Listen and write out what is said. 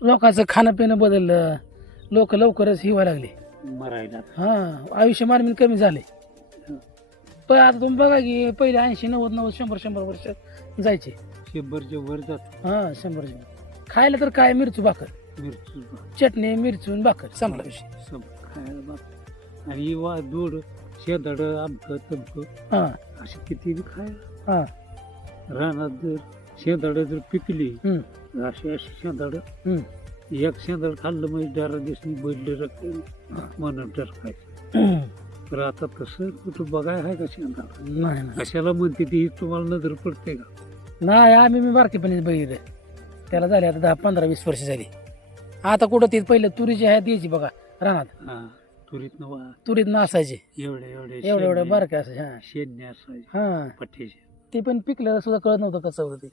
लोकांचं खाणं पिणं बदललं, लोक लवकरच हिवायला लागले. मरायला हा आयुष्यमान कमी झाले. पण आता तुम्ही बघा की पहिले 80 90 100 वर्ष जायचे. 100च्या वर जात. हा 100 खायला तर काय मिरचू भाकर, मिरची चटणी मिरचून भाकर संपला विषय. सब खायला बाप. आणि वा दूध शेदाड आमकं तमकं हा असे किती बी खायला. हा रानात जर शेदाड जर पिकली हम्म, अशी अशी शेदाड हम्म, एक शेदाड खाल्लं म्हणजे डारा दिसली बैल म्हणून टरकायचं. हम्म. तर आता तसं कुठं बघाय आहे का शेदाड? नाही नाही. कशाला म्हणते ती तुम्हाला नजर पडते का? नाही आम्ही मी बारकेपणीच बघितलं. त्याला झाले आता 10 15 20 वर्ष झाली. आता कुठं ते पहिले तुरीची आहे द्यायची बघा रानात, हा तुरीत नवा तुरीत असायचे एवढे एवढे एवढं एवढं बारके असायचे. हा शेडणे असायचे हा पठ्ठ्याचे. ते पण पिकलं सुद्धा कळत नव्हतं कसं होतं ते.